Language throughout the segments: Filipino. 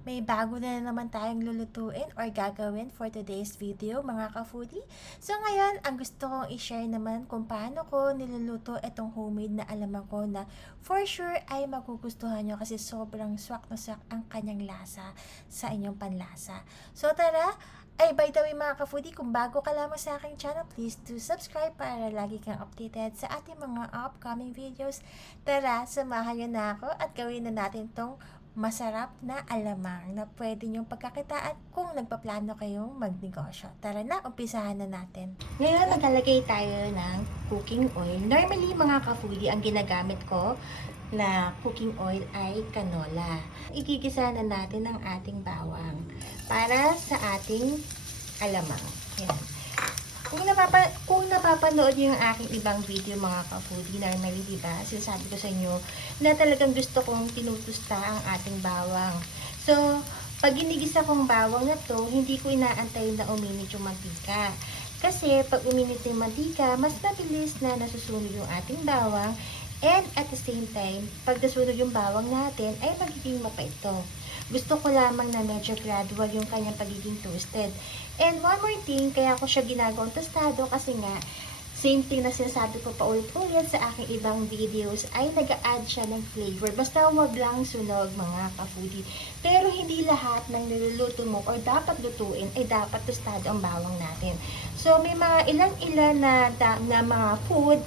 May bago na naman tayong lulutuin or gagawin for today's video mga ka-foodie. So ngayon, ang gusto kong i-share naman kung paano ko niluluto itong homemade na alamang ko na for sure ay magugustuhan nyo kasi sobrang swak na swak ang kanyang lasa sa inyong panlasa. So tara, ay by the way mga ka-foodie, kung bago ka lamang sa aking channel, please do subscribe para lagi kang updated sa ating mga upcoming videos. Tara, samahan nyo na ako at gawin na natin tong masarap na alamang na pwede nyong pagkakitaan kung nagpaplano kayong magnegosyo. Tara na, umpisahan na natin. Ngayon, maglalagay tayo ng cooking oil. Normally, mga ka-foodie, ang ginagamit ko na cooking oil ay canola. Igigisa na natin ang ating bawang para sa ating alamang. Yan. Kung napapanood niyo yung aking ibang video mga ka-foodie, normally, diba, sinasabi ko sa inyo na talagang gusto kong tinutusta ang ating bawang. So, pag ginigisa kong bawang na to, hindi ko inaantay na uminit yung mantika. Kasi, pag uminit yung mantika, mas mabilis na nasusunog yung ating bawang. And at the same time, pag nasunog yung bawang natin, ay magiging mapait to. Gusto ko lamang na medyo gradual yung kanyang pagiging toasted. And one more thing, kaya ko siya ginagawang tostado kasi nga, same thing na sinasabi ko pa ulit-ulit sa aking ibang videos, ay nag-a-add siya ng flavor. Basta wag lang sunog mga ka-foodie. Pero hindi lahat ng niluluto mo or dapat lutuin ay dapat tostado ang bawang natin. So may mga ilan-ilan na mga food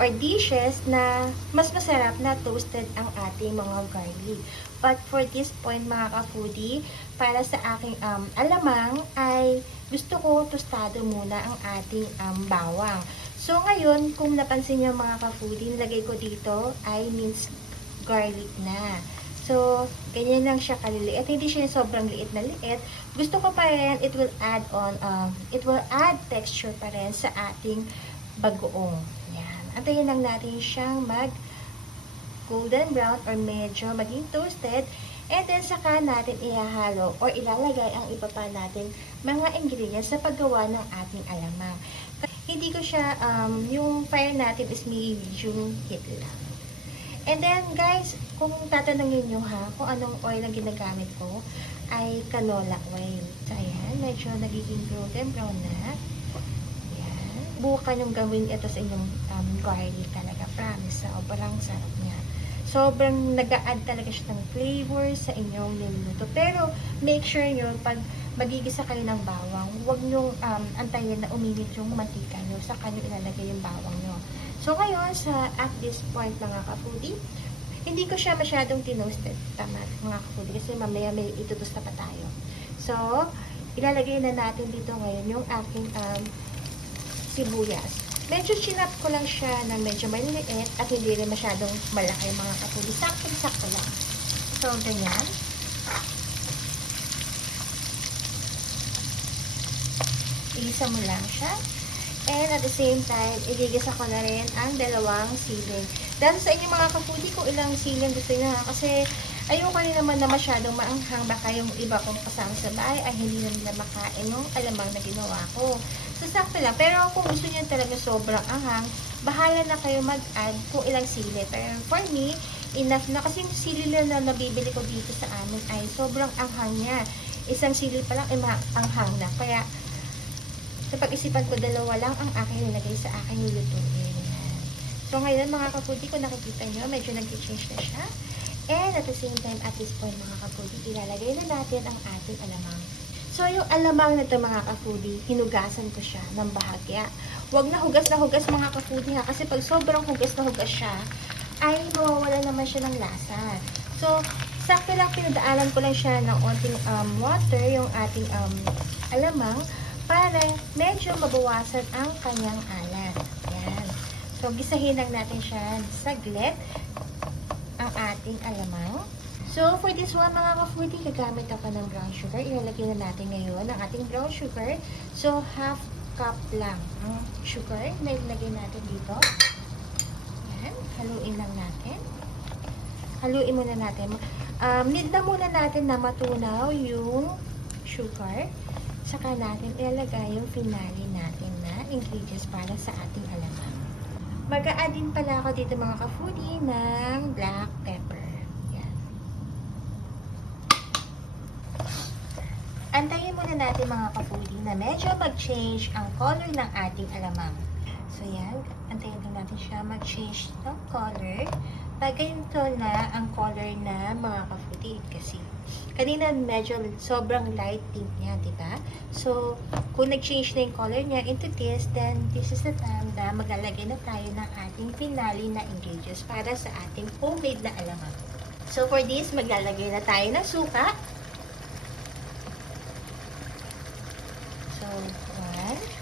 or dishes na mas masarap na toasted ang ating mga garlic. But for this point mga ka-foodie, para sa aking alamang ay gusto ko tostado muna ang ating bawang. So ngayon, kung napansin niyo mga ka-foodie, nilagay ko dito ay minced garlic na. So, ganyan lang siya kaliliit. Hindi siya sobrang liit na liit. Gusto ko pa rin, it will add texture pa rin sa ating bagoong. Yan. Antayin lang natin siyang mag golden brown or medyo maging toasted. And then, saka natin ihahalo or ilalagay ang iba pa natin mga ingredients sa paggawa ng ating alamang. Hindi ko siya, yung fire natin is medium heat lang. And then, guys, kung tatanungin nyo ha, kung anong oil ang ginagamit ko, ay canola oil. So, ayan, medyo nagiging golden brown na. Ayan. Bukan yung gawin ito sa inyong garlic talaga. Promise, sobrang sarap niya. Sobrang nag-a-add talaga siya ng flavor sa inyong niluluto. Pero, make sure nyo, pag magigisa kayo ng bawang, huwag nyo antayin na uminit yung mantika nyo. Saka nyo ilalagay yung bawang nyo. So, ngayon, at this point, mga ka-foodie, hindi ko siya masyadong tinoasted. Tama, mga ka-foodie, kasi mamaya may itutusta pa tayo. So, ilalagay na natin dito ngayon yung aking sibuyas. Medyo chinap ko lang siya na medyo maliliit at hindi rin masyadong malaki mga ka-foodie. Sakto-sakto lang. So, ganyan. Igisa mo lang siya. And at the same time, igigisa ko na rin ang dalawang siling. Dahil sa inyo mga ka-foodie, kung ilang siling gusto nyo ha. Kasi ayoko rin naman na masyadong maanghang. Baka yung iba kong kasama sa bahay ay hindi na nila makain ng alamang na ginawa ko. So, sakto lang. Pero kung gusto nyo talaga sobrang anghang, bahala na kayo mag-add kung ilang sili. Pero for me, enough na. Kasi yung sili na nabibili ko dito sa amin ay sobrang anghang niya. Isang sili pa lang ay anghang na. Kaya, sa pag-isipan ko, dalawa lang ang aking nilagay sa aking nilutuin. So, ngayon mga ka-foodie, kung nakikita nyo, medyo nag-change na siya. And at the same time, at this point mga ka-foodie, ilalagay na natin ang ating alamang. So, yung alamang na ito mga ka-foodie, hinugasan ko siya ng bahagya. Huwag na hugas mga ka-foodie ha, kasi pag sobrang hugas na hugas siya, ay mawawala naman siya ng lasa. So, sakto lang pinadaanan ko lang siya ng onting water, yung ating alamang, para medyo mabawasan ang kanyang alat. Yan. So, gisahin lang natin siya saglit ang ating alamang. So, for this one, mga ka-foodie, gagamit ako ng brown sugar. Ilalagay na natin ngayon ang ating brown sugar. So, half cup lang ang sugar na ilagay natin dito. Yan. Haluin lang natin. Haluin muna natin. Need na muna natin na matunaw yung sugar. Saka natin ilalagay yung finale natin na ingredients para sa ating alamang. Mag-a-add din pala ako dito mga ka-foodie ng black pepper. Yan. Antayin muna natin mga ka-foodie na medyo mag-change ang color ng ating alamang. So yan, antayin lang natin siya mag-change ng color. Pag ganito na ang color na mga ka-foodie kasi kanina medyo sobrang light pink niya, di ba? So, kung nag-change na yung color niya into this, then this is the time na maglalagay na tayo ng ating finale na ingredients para sa ating homemade na alamang. So, for this, maglalagay na tayo ng suka. So, 1.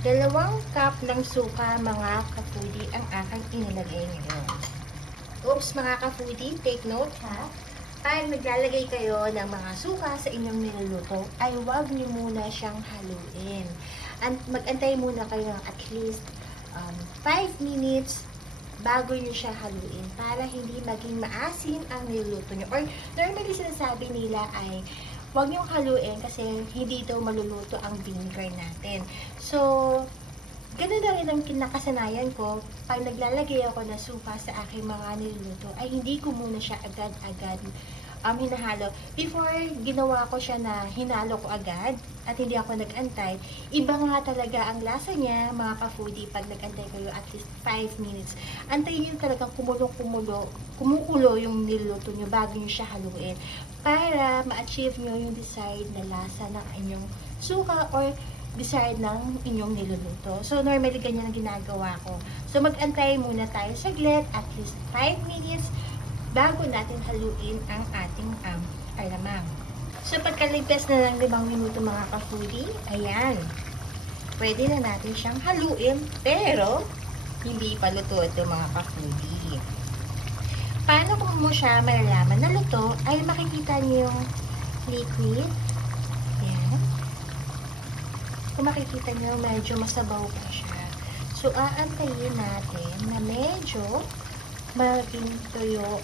Dalawang cup ng suka, mga ka-foodie, ang aking inilagay ngayon. Oops, mga ka-foodie, take note ha. Pag naglalagay kayo ng mga suka sa inyong niluluto, ay huwag niyo muna siyang haluin. Mag-antay muna kayo ng at least 5 minutes bago niyo siya haluin para hindi maging maasim ang niluluto niyo. Or normally sinasabi nila ay huwag niyong haluin kasi hindi daw maluluto ang vinegar natin. So, ganun na rin ang kinakasanayan ko. Pag naglalagay ako ng suka sa aking mga niluluto, ay hindi ko muna siya agad-agad hinahalo. Before, ginawa ko siya na hinalo ko agad at hindi ako nag-antay. Iba nga talaga ang lasa niya, mga ka-foodie, pag nag-antay kayo at least 5 minutes. Antayin nyo talagang kumukulo yung niluluto nyo bago nyo siya haluin para ma-achieve nyo yung desired na lasa ng inyong suka or desired ng inyong niluluto. So, normally ganyan ang ginagawa ko. So, mag-antay muna tayo saglit, at least 5 minutes bago natin haluin ang ating alamang. So, pagkaligtas na ng 5 minuto mga ka-foodie, ayan, pwede na natin siyang haluin, pero hindi pa luto ito mga ka-foodie. Paano kung mo siya malalaman na luto, ay makikita niyo yung liquid. Ayan. Kung makikita niyo, medyo masabaw pa siya. So, aantayin natin na medyo maging tuyo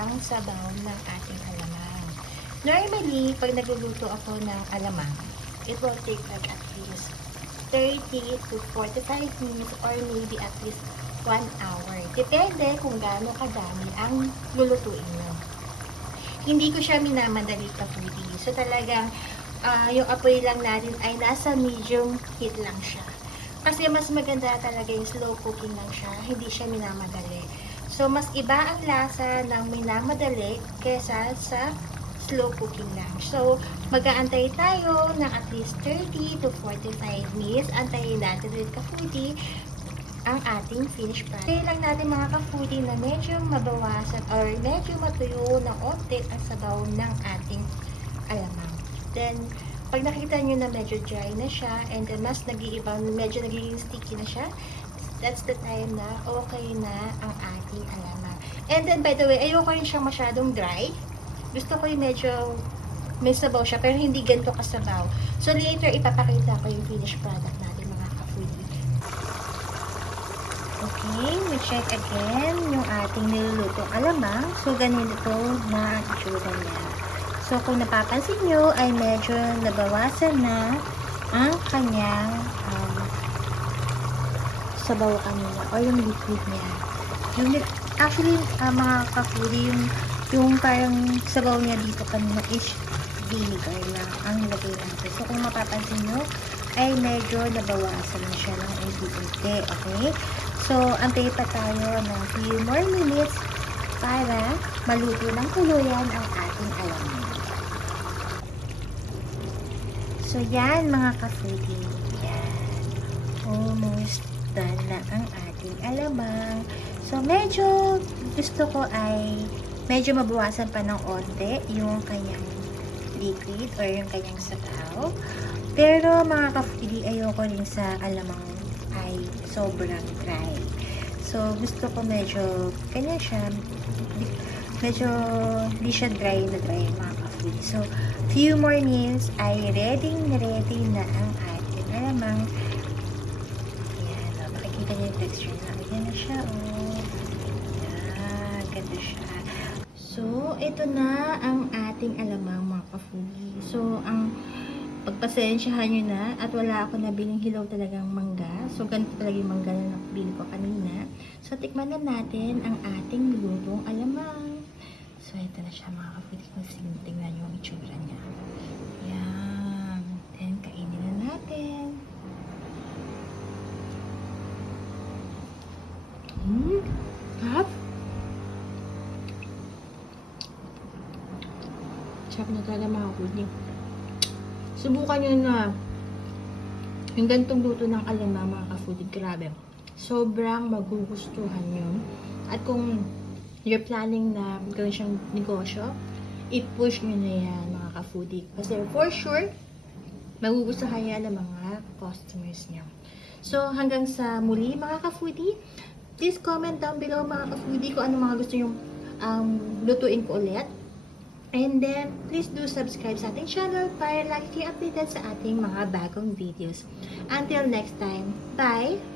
ang sabaw ng ating alamang. Normally, pag nagluluto ako ng alamang, it will take like at least 30 to 45 minutes or maybe at least 1 hour. Depende kung gaano kadami ang lulutuin nyo. Hindi ko siya minamadali ka-foodie. So talagang yung apoy lang natin ay nasa medium heat lang siya. Kasi mas maganda talaga yung slow cooking lang siya. Hindi siya minamadali. So mas iba ang lasa ng minamadali kesa sa slow cooking lang. So mag-aantay tayo ng at least 30 to 45 minutes. Antayin natin ulit ka-foodie ang ating finished product. Kaya lang natin mga ka-foodie na medyo mabawasan or medyo matuyo ng onti ang sabaw ng ating alamang. Then, pag nakita nyo na medyo dry na siya and then mas nag-iibang, medyo nagiging sticky na siya, that's the time na okay na ang ating alamang. And then, by the way, ayoko rin siyang masyadong dry. Gusto ko yung medyo may sabaw siya, pero hindi ganito kasabaw. So, later, ipapakita ko yung finished product natin mga ka-foodie. Okay, we-check again yung ating nilulutong alamang. So, ganito na ang itsura niya. So, kung napapansin nyo, ay medyo nabawasan na ang kanyang sabaw kanina o yung liquid niya. Actually, mga ka-foodie, yung parang sabaw niya dito kanina is vinegar lang ang nilagay natin. So, kung mapapansin nyo, ay medyo nabawasan na siya ng unti-unti. Okay? So, antay pa tayo ng few more minutes para maluto ng tuluyan ang ating alamang. So, yan mga ka-foodie. Yan. Almost done na ang ating alamang. So, medyo gusto ko ay medyo mabawasan pa ng onte yung kanyang liquid or yung kanyang sabaw. Pero mga ka-foodie, ayoko rin sa alamang ay sobrang dry. So, gusto ko medyo kanya siya. Medyo hindi siya dry na dry mga ka-foodie. So, few more minutes ay ready na ang ating alamang. Ayan, makikita niyo yung texture na. Ayan na siya, oh. Ayan, ganda siya. So, ito na ang ating alamang mga ka-foodie. So, ang pagpasensyahan nyo na at wala ako nabiling hilaw talagang mangga. So, ganito talaga yung mangga na nakabili ko kanina. So, tikman na natin ang ating lutong alamang. So, ito na siya mga ka-foodie. Kung tingnan yung itsura niya. Yan. Then, kainin na natin. Sarap. Sarap na talaga mga ka-foodie. Subukan nyo na yung ganitong luto ng alamang mga ka-foodie. Grabe. Sobrang magugustuhan nyo. At kung you're planning na gawin siyang negosyo, i-push nyo na yan mga ka-foodie. Kasi for sure, magugustuhan yan ng mga customers nyo. So, hanggang sa muli mga ka-foodie, please comment down below mga ka-foodie kung ano mga gusto yung lutuin ko ulit. And then, please do subscribe sa ating channel para lagi kayo updated sa ating mga bagong videos. Until next time, bye!